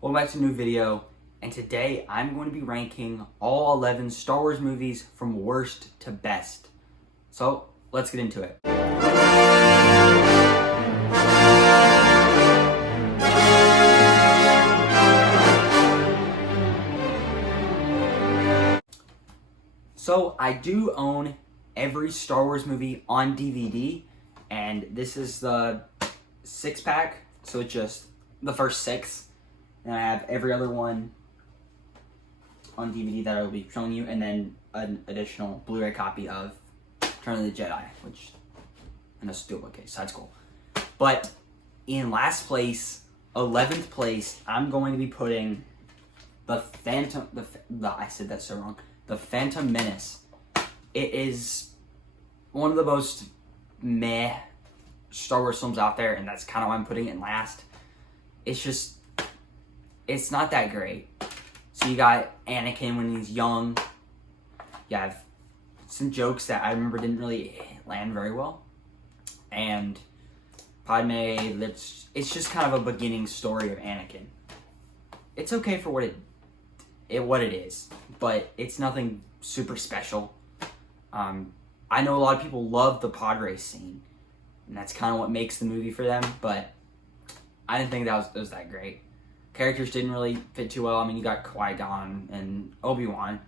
Welcome back to a new video, and today I'm going to be ranking all 11 Star Wars movies from worst to best. So, let's get into it. So, I do own every Star Wars movie on DVD, and this is the 6-pack, so it's just the first 6. And I have every other one on DVD that I will be showing you, and then an additional Blu-ray copy of Return of the Jedi, which in a steelbook case, so that's cool. But in last place, 11th place, I'm going to be putting the I said that so wrong. The Phantom Menace. It is one of the most meh Star Wars films out there, and that's kind of why I'm putting it in last. It's not that great. So you got Anakin when he's young. You have some jokes that I remember didn't really land very well. And Padme, it's just kind of a beginning story of Anakin. It's okay for what it is, but it's nothing super special. I know a lot of people love the pod race scene, and that's kind of what makes the movie for them, but I didn't think that was that great. Characters didn't really fit too well. I mean, you got Qui-Gon and Obi-Wan,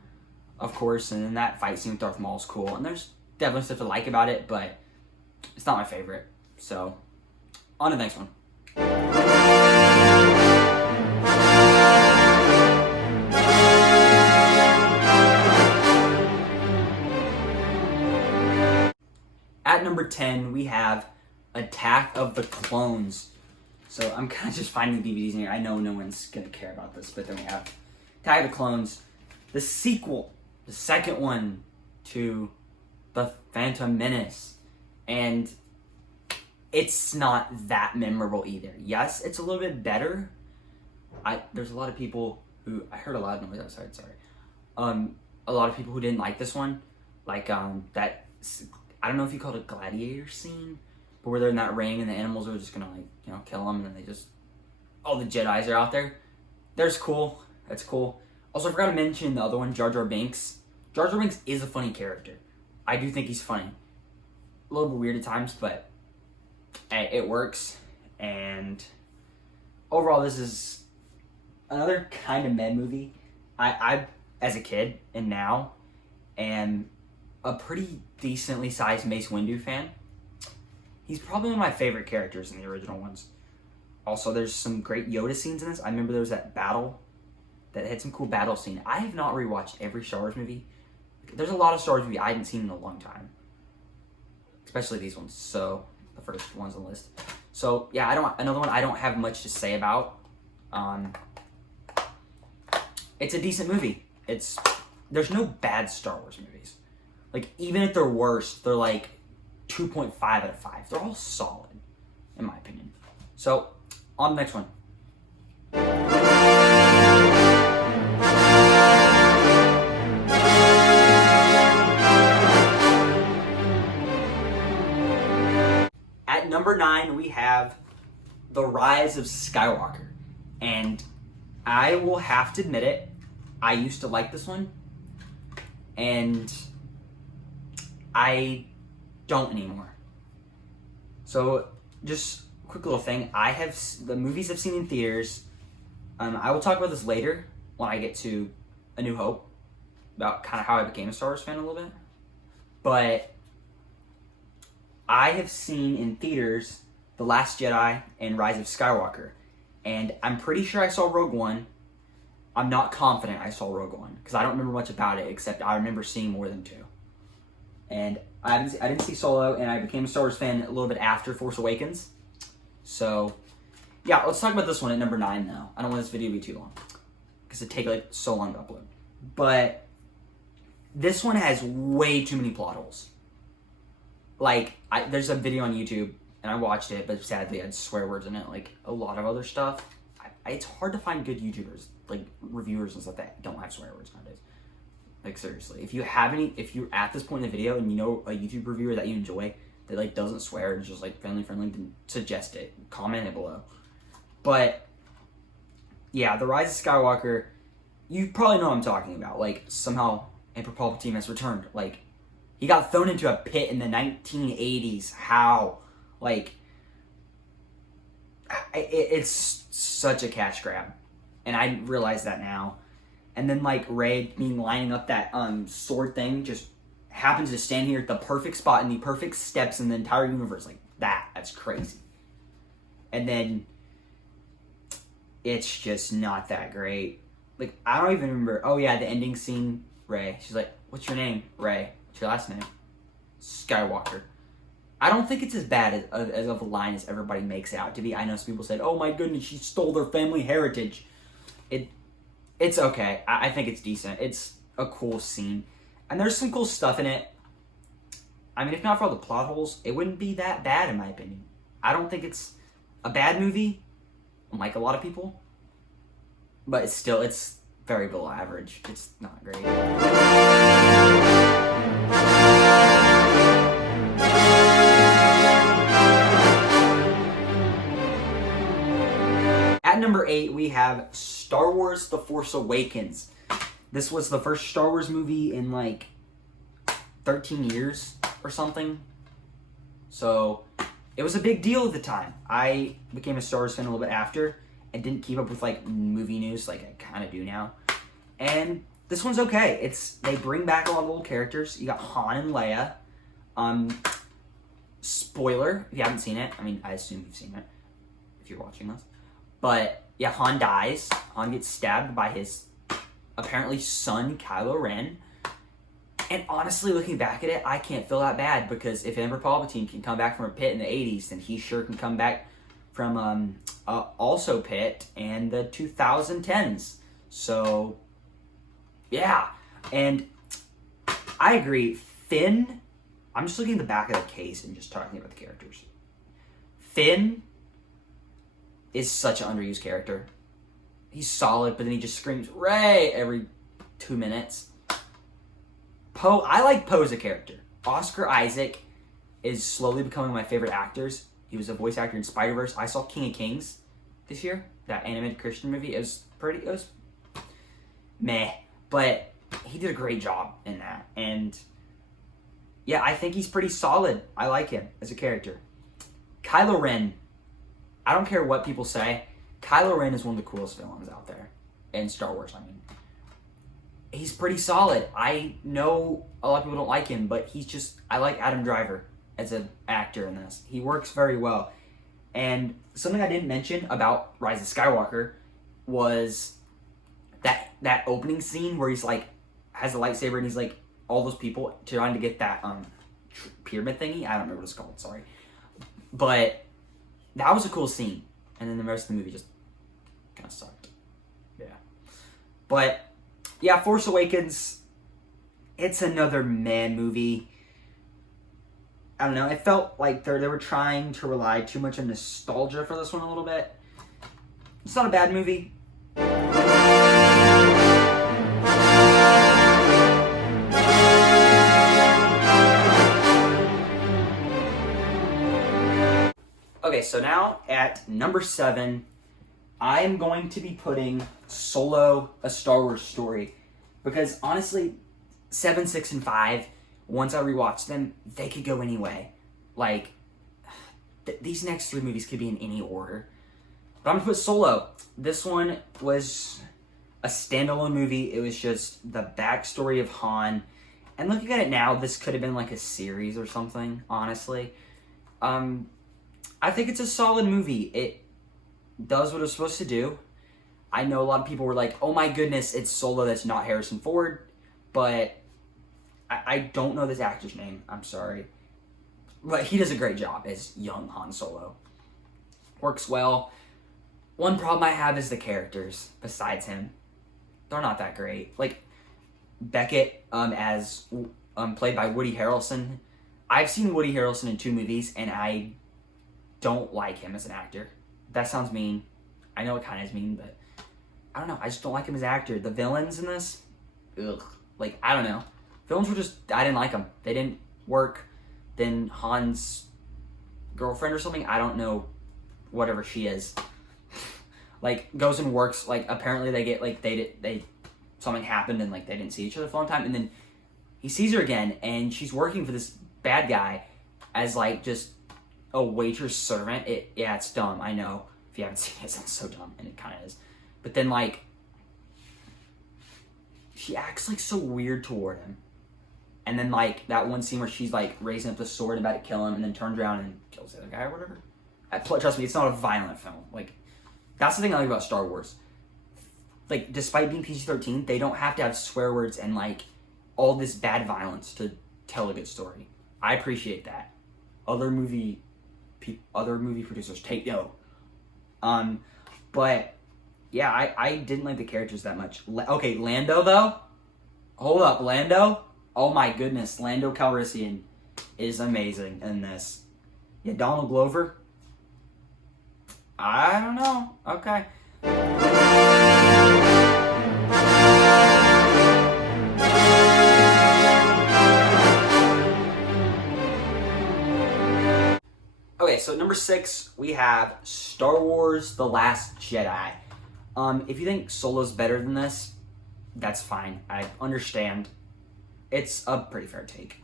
of course, and then that fight scene with Darth Maul is cool, and there's definitely stuff to like about it, but it's not my favorite. So, on to the next one. At number 10, we have Attack of the Clones. So I'm kind of just finding the DVDs in here. I know no one's going to care about this, but then we have Attack of the Clones, the sequel, the second one to The Phantom Menace. And it's not that memorable either. Yes, it's a little bit better. There's a lot of people who, I heard a lot of noise outside, sorry. A lot of people who didn't like this one. Like that, I don't know if you call it a gladiator scene, but where they're in that ring and the animals are just gonna kill them, and then they just, all the Jedis are out there. There's cool. That's cool. Also, I forgot to mention the other one, Jar Jar Binks. Jar Jar Binks is a funny character. I do think he's funny. A little bit weird at times, but it works. And overall, this is another kind of meh movie. I as a kid and now am a pretty decently sized Mace Windu fan. He's probably one of my favorite characters in the original ones. Also, there's some great Yoda scenes in this. I remember there was that battle that had some cool battle scene. I have not rewatched every Star Wars movie. There's a lot of Star Wars movies I hadn't seen in a long time, especially these ones. So the first ones on the list. So yeah, another one I don't have much to say about. It's a decent movie. There's no bad Star Wars movies. Like, even at their worst, they're like 2.5 out of 5. They're all solid, in my opinion. So, on the next one. At number 9, we have The Rise of Skywalker. And I will have to admit it, I used to like this one, and I don't anymore. So, just a quick little thing. The movies I've seen in theaters. I will talk about this later when I get to A New Hope, about kind of how I became a Star Wars fan a little bit. But I have seen in theaters The Last Jedi and Rise of Skywalker. And I'm pretty sure I saw Rogue One. I'm not confident I saw Rogue One, because I don't remember much about it, except I remember seeing more than 2. And I didn't see Solo, and I became a Star Wars fan a little bit after Force Awakens. So, yeah, let's talk about this one at number 9 now. I don't want this video to be too long, because it takes so long to upload. But this one has way too many plot holes. Like, there's a video on YouTube, and I watched it, but sadly it had swear words in it, like a lot of other stuff. It's hard to find good YouTubers, like reviewers and stuff, that don't have swear words nowadays. Like, seriously, if you're at this point in the video and you know a YouTube reviewer that you enjoy that like doesn't swear and is just like friendly, then suggest it, comment it below. But yeah, The Rise of Skywalker, you probably know what I'm talking about. Like, somehow Emperor Palpatine has returned. Like, he got thrown into a pit in the 1980s. How? Like, it's such a cash grab. And I realize that now. And then, like, Rey being lining up that sword thing just happens to stand here at the perfect spot in the perfect steps in the entire universe. Like, that's crazy. And then it's just not that great. Like, I don't even remember. Oh, yeah, the ending scene, Rey. She's like, what's your name? Rey. What's your last name? Skywalker. I don't think it's as bad as of a line as everybody makes it out to be. I know some people said, oh my goodness, she stole their family heritage. It's okay. I think it's decent. It's a cool scene. And there's some cool stuff in it. I mean, if not for all the plot holes, it wouldn't be that bad in my opinion. I don't think it's a bad movie, unlike a lot of people. But it's very below average. It's not great. At number 8, we have Star Wars The Force Awakens. This was the first Star Wars movie in like 13 years or something. So it was a big deal at the time. I became a Star Wars fan a little bit after and didn't keep up with like movie news like I kind of do now. And this one's okay. They bring back a lot of old characters. You got Han and Leia. Spoiler, if you haven't seen it. I mean, I assume you've seen it if you're watching this. But yeah, Han dies. Han gets stabbed by his apparently son, Kylo Ren. And honestly, looking back at it, I can't feel that bad because if Emperor Palpatine can come back from a pit in the 80s, then he sure can come back from also pit and the 2010s. So, yeah. And I agree. Finn, I'm just looking at the back of the case and just talking about the characters. Finn is such an underused character. He's solid, but then he just screams Rey every 2 minutes. Poe, I like Poe as a character. Oscar Isaac is slowly becoming my favorite actors. He was a voice actor in Spider-Verse. I saw King of Kings this year, that animated Christian movie. It was meh, but he did a great job in that. And yeah, I think he's pretty solid. I like him as a character. Kylo Ren, I don't care what people say. Kylo Ren is one of the coolest villains out there in Star Wars. I mean, he's pretty solid. I know a lot of people don't like him, but I like Adam Driver as an actor in this. He works very well. And something I didn't mention about Rise of Skywalker was that opening scene where he's like, has a lightsaber and he's like, all those people trying to get that pyramid thingy. I don't remember what it's called, sorry. But that was a cool scene. And then the rest of the movie just kind of sucked. Yeah. But yeah, Force Awakens, it's another man movie. I don't know. It felt like they were trying to rely too much on nostalgia for this one a little bit. It's not a bad movie. Okay, so now at number 7, I am going to be putting Solo: A Star Wars Story. Because honestly, 7, 6, and 5, once I rewatch them, they could go any way. Like, these next 3 movies could be in any order. But I'm going to put Solo. This one was a standalone movie. It was just the backstory of Han. And looking at it now, this could have been like a series or something, honestly. I think it's a solid movie. It does what it's supposed to do. I know a lot of people were like, oh my goodness, it's Solo, that's not Harrison Ford. But I don't know this actor's name. I'm sorry. But he does a great job as young Han Solo. Works well. One problem I have is the characters besides him. They're not that great. Like, Beckett as played by Woody Harrelson. I've seen Woody Harrelson in 2 movies, and I don't like him as an actor. That sounds mean. I know it kind of is mean, but I don't know. I just don't like him as an actor. The villains in this, ugh. Like, I don't know. Villains were just, I didn't like them. They didn't work. Then Han's girlfriend or something, I don't know, whatever she is. like goes and works. Like apparently they get like they something happened and like they didn't see each other for a long time, and then he sees her again, and she's working for this bad guy as like just a waitress servant. It's dumb. I know if you haven't seen it, it's so dumb, and it kind of is. But then like she acts like so weird toward him. And then, like, that one scene where she's, like, raising up the sword about to kill him and then turns around and kills the other guy or whatever. Trust me, it's not a violent film. Like, that's the thing I like about Star Wars. Like, despite being PG-13, they don't have to have swear words and, like, all this bad violence to tell a good story. I appreciate that. Other movie producers take note. But, yeah, I didn't like the characters that much. Okay, Lando, though. Hold up, Lando? Oh my goodness, Lando Calrissian is amazing in this. Yeah, Donald Glover. I don't know. Okay. Okay, so number 6, we have Star Wars: The Last Jedi. If you think Solo's better than this, that's fine. I understand. It's a pretty fair take.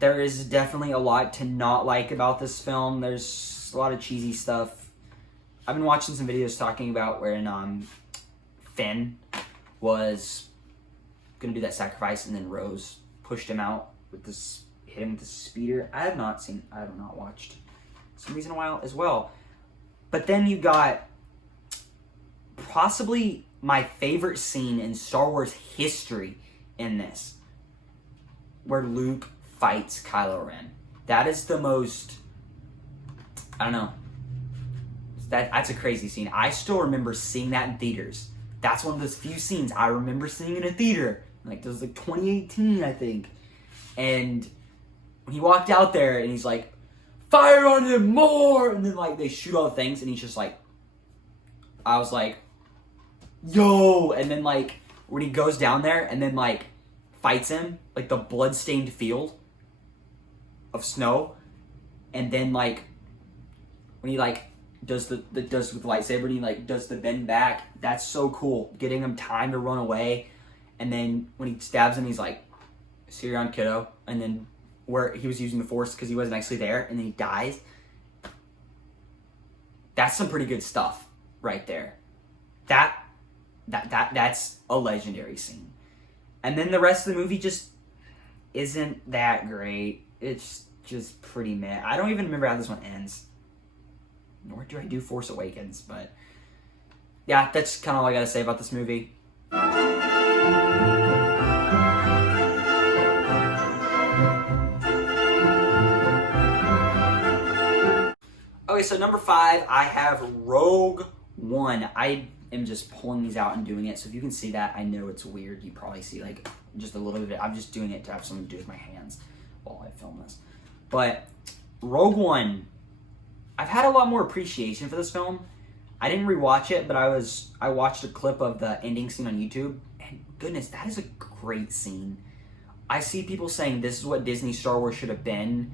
There is definitely a lot to not like about this film. There's a lot of cheesy stuff. I've been watching some videos talking about wherein Finn was gonna do that sacrifice, and then Rose pushed him out with this, hit him with the speeder. I have not watched some reason in a while as well. But then you got possibly my favorite scene in Star Wars history in this, where Luke fights Kylo Ren. That is the most, I don't know, that's a crazy scene. I still remember seeing that in theaters. That's one of those few scenes I remember seeing in a theater. Like, it was like 2018, I think. And when he walked out there and he's like, fire on him more! And then like they shoot all the things and he's just like, I was like, yo! And then like, when he goes down there and then like, fights him, like the blood-stained field of snow, and then like when he like does with the lightsaber and he like does the bend back, that's so cool. Getting him time to run away, and then when he stabs him, he's like, "See you around, kiddo," and then where he was using the Force because he wasn't actually there, and then he dies. That's some pretty good stuff right there. That's a legendary scene. And then the rest of the movie just isn't that great. It's just pretty meh. I don't even remember how this one ends. Nor do I do Force Awakens, but yeah, that's kind of all I gotta say about this movie. Okay, so number 5, I have Rogue One. I am just pulling these out and doing it, so if you can see that, I know it's weird. You probably see like just a little bit of it. I'm just doing it to have something to do with my hands while I film this. But Rogue One, I've had a lot more appreciation for this film. I didn't rewatch it, but I watched a clip of the ending scene on YouTube, and goodness, that is a great scene. I see people saying this is what Disney Star Wars should have been.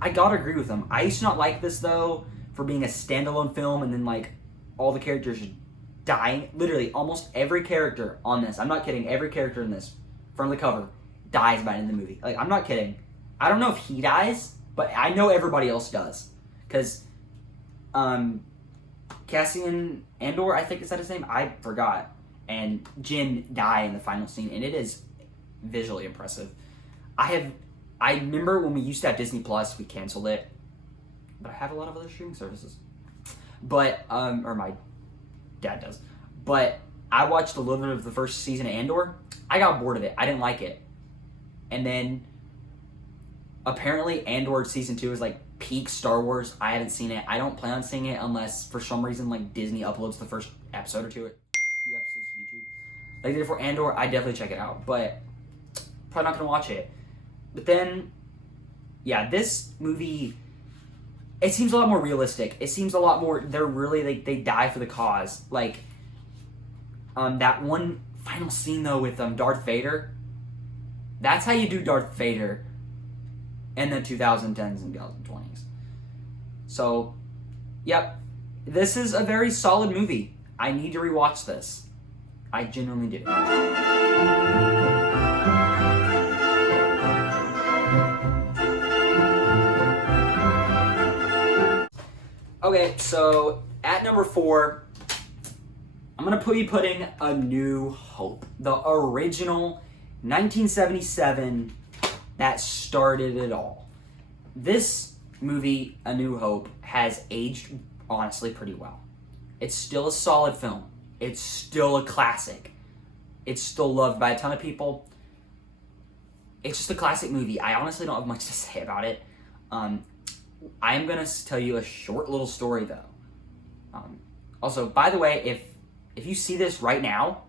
I gotta agree with them. I used to not like this though for being a standalone film, and then like all the characters dying. Literally, almost every character on this, I'm not kidding, every character in this, from the cover, dies by the end of the movie. Like, I'm not kidding. I don't know if he dies, but I know everybody else does. Because, Cassian Andor, I think is that his name? I forgot. And Jin die in the final scene, and it is visually impressive. I remember when we used to have Disney Plus, we canceled it. But I have a lot of other streaming services. But, or my dad does. But I watched a little bit of the first season of Andor. I got bored of it. I didn't like it. And then, apparently, Andor season 2 is like peak Star Wars. I haven't seen it. I don't plan on seeing it unless, for some reason, like Disney uploads the first episode or two. A few episodes to YouTube. Like they did for Andor, I definitely check it out. But, probably not going to watch it. But then, yeah, this movie, it seems a lot more realistic. It seems a lot more, they're really, they die for the cause. Like, that one final scene, though, with Darth Vader, that's how you do Darth Vader in the 2010s and 2020s. So, yep, this is a very solid movie. I need to rewatch this. I genuinely do. Okay, so at number 4, I'm gonna be putting A New Hope, the original 1977 that started it all. This movie, A New Hope, has aged honestly pretty well. It's still a solid film. It's still a classic. It's still loved by a ton of people. It's just a classic movie. I honestly don't have much to say about it. I'm gonna tell you a short little story though. Also, by the way, if you see this right now,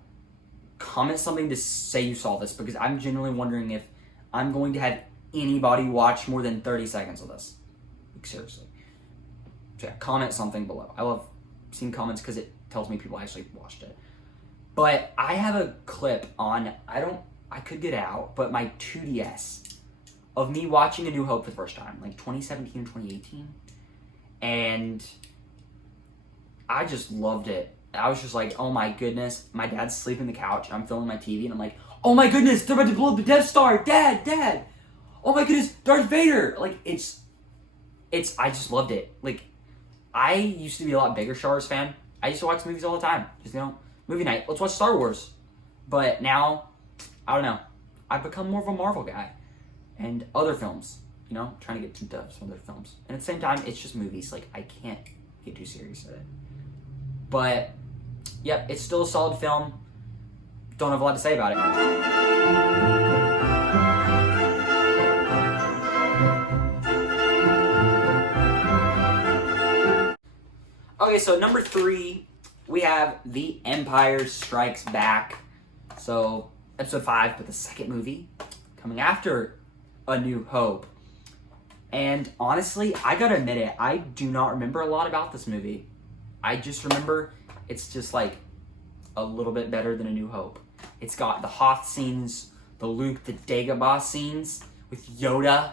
comment something to say you saw this, because I'm genuinely wondering if I'm going to have anybody watch more than 30 seconds of this. Like, seriously. So yeah, comment something below. I love seeing comments because it tells me people actually watched it. But I have a clip on, I could get out, but my 2DS of me watching A New Hope for the first time, like 2017 or 2018. And I just loved it. I was just like, oh my goodness. My dad's sleeping on the couch, and I'm filming my TV, and I'm like, oh my goodness, they're about to blow up the Death Star. Dad. Oh my goodness, Darth Vader. Like, I just loved it. Like, I used to be a lot bigger Star Wars fan. I used to watch movies all the time. Just, movie night, let's watch Star Wars. But now, I don't know. I've become more of a Marvel guy. And other films, trying to get into some other films. And at the same time, it's just movies. Like, I can't get too serious at it. But, yep, it's still a solid film. Don't have a lot to say about it. Okay, so number 3, we have The Empire Strikes Back. So, episode 5, but the second movie coming after A New Hope. And honestly, I gotta admit it, I do not remember a lot about this movie. I just remember it's just like a little bit better than A New Hope. It's got the Hoth scenes, the Luke, the Dagobah scenes with Yoda.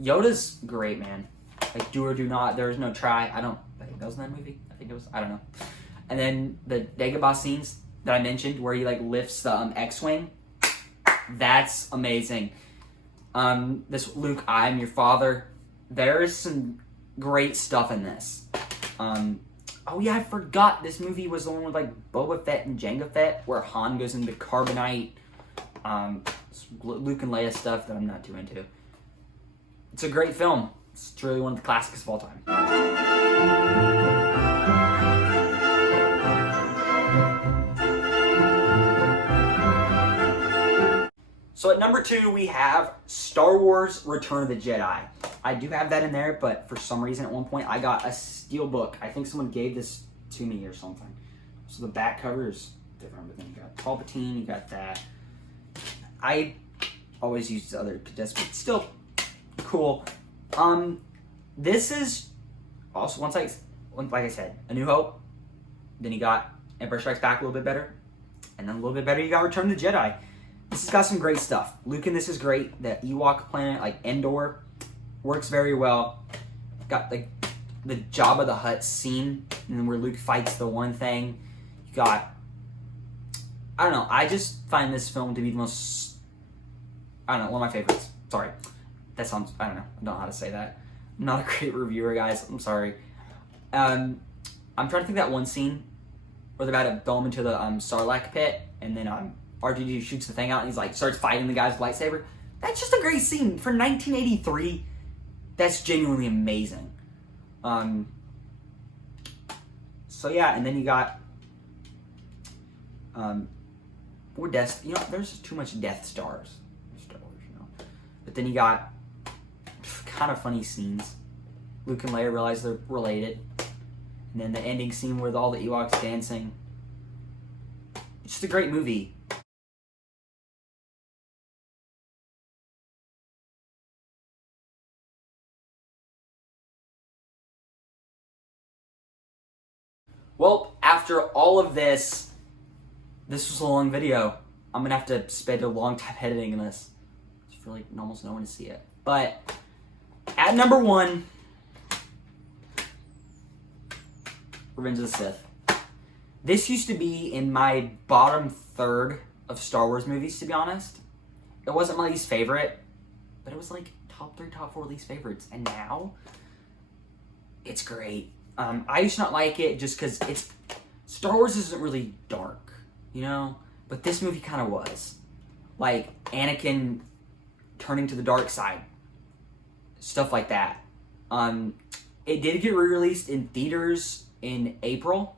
Yoda's great, man. Like, do or do not, there is no try. I think that was in that movie. I don't know. And then the Dagobah scenes that I mentioned where he like lifts the X-Wing. That's amazing. This Luke, I am your father. There is some great stuff in this. Oh yeah, I forgot this movie was the one with like Boba Fett and Jango Fett, where Han goes into carbonite. Luke and Leia stuff that I'm not too into. It's a great film. It's truly one of the classics of all time. So at number 2, we have Star Wars Return of the Jedi. I do have that in there, but for some reason at one point I got a steelbook. I think someone gave this to me or something. So the back cover is different, but then you got Palpatine, you got that. I always use the other cadets, but still cool. This is also, like I said, A New Hope. Then you got Empire Strikes Back a little bit better. And then a little bit better, you got Return of the Jedi. This has got some great stuff. Luke in this is great. The Ewok planet, like Endor, works very well. Got the Jabba the Hutt scene, and then where Luke fights the one thing. You got, I don't know. I just find this film to be the most, I don't know, one of my favorites. Sorry. That sounds, I don't know how to say that. I'm not a great reviewer, guys. I'm sorry. I'm trying to think that one scene where they're about to throw him into the Sarlacc pit, and then R2-D2 shoots the thing out, and he's like, starts fighting the guy's lightsaber. That's just a great scene. For 1983, that's genuinely amazing. So yeah, and then you got, more Death, there's too much Death Stars in Star Wars, But then you got kind of funny scenes. Luke and Leia realize they're related. And then the ending scene with all the Ewoks dancing. It's just a great movie. Well, after all of this was a long video. I'm going to have to spend a long time editing this. It's for like almost no one to see it. But at number 1, Revenge of the Sith. This used to be in my bottom third of Star Wars movies, to be honest. It wasn't my least favorite, but it was like top 3, top 4 least favorites. And now, it's great. I used to not like it just because Star Wars isn't really dark, you know? But this movie kind of was. Like, Anakin turning to the dark side. Stuff like that. It did get re-released in theaters in April.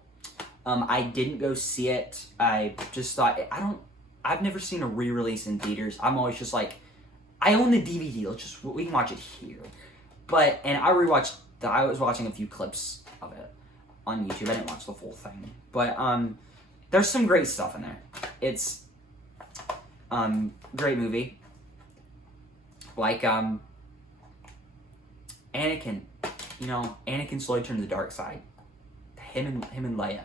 I didn't go see it. I just thought, I've never seen a re-release in theaters. I'm always just like, I own the DVD. We can watch it here. And I was watching a few clips of it on YouTube. I didn't watch the full thing. But, there's some great stuff in there. It's, great movie. Like, Anakin, Anakin slowly turned to the dark side. Him and Leia.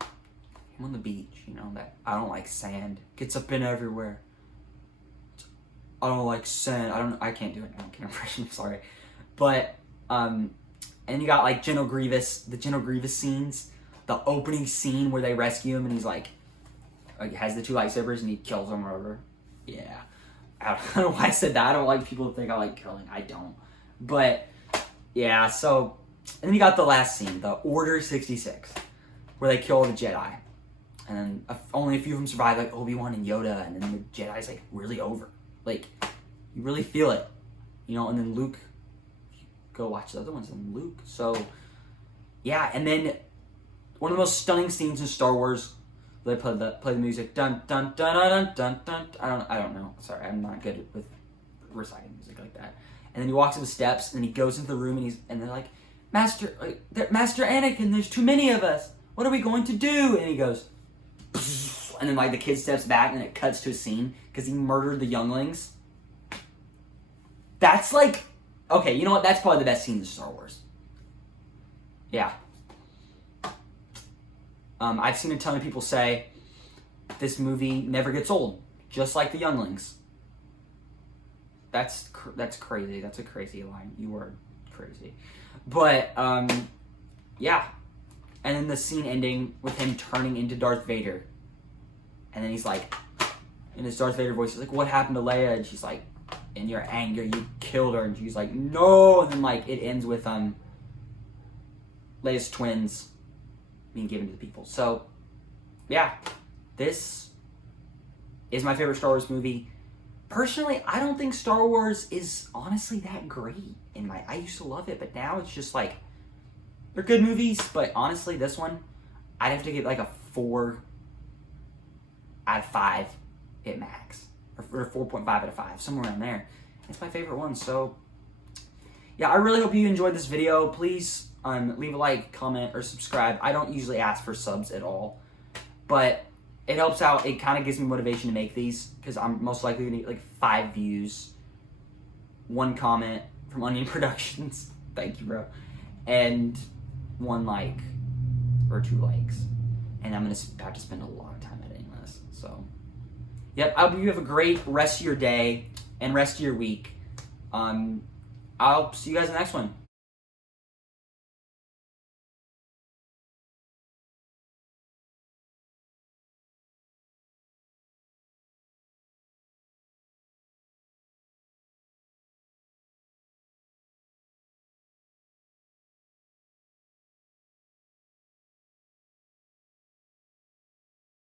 Him on the beach, that I don't like sand. Gets up in everywhere. I don't like sand. I can't do an Anakin impression, I'm sorry. But, and you got like the General Grievous scenes. The opening scene where they rescue him and he's like has the 2 lightsabers and he kills them or whatever. Yeah. I don't know why I said that. I don't like people to think I like killing. I don't. But, yeah, so, and then you got the last scene, the Order 66, where they kill the Jedi. And then only a few of them survive, like Obi-Wan and Yoda, and then the Jedi's like really over. Like, you really feel it. And then Luke, go watch the other ones, and Luke. So, yeah, and then one of the most stunning scenes in Star Wars, they play the music, dun dun dun dun dun dun. I don't know. Sorry, I'm not good with reciting music like that. And then he walks up the steps, and he goes into the room, and they're like, Master Anakin, there's too many of us. What are we going to do? And he goes, and then like the kid steps back, and it cuts to a scene because he murdered the younglings. That's like, okay, you know what? That's probably the best scene in Star Wars. Yeah. I've seen a ton of people say this movie never gets old, just like the younglings. That's crazy. That's a crazy line. You were crazy. But, yeah. And then the scene ending with him turning into Darth Vader. And then he's like, in his Darth Vader voice, he's like, what happened to Leia? And she's like, in your anger, you killed her. And she's like, no. And then, like, it ends with, Leia's twins being given to the people. So, yeah. This is my favorite Star Wars movie. Personally, I don't think Star Wars is honestly that great. I used to love it, but now it's just like, they're good movies, but honestly, this one, I'd have to give like a 4 out of 5 at max. Or 4.5 out of 5, somewhere around there. It's my favorite one, so yeah, I really hope you enjoyed this video. Please leave a like, comment, or subscribe. I don't usually ask for subs at all, but it helps out. It kind of gives me motivation to make these, because I'm most likely going to get like 5 views, 1 comment from Onion Productions. Thank you, bro. And 1 like, or 2 likes. And I'm going to have to spend a lot of time editing this. So, yep, I hope you have a great rest of your day and rest of your week. I'll see you guys in the next one.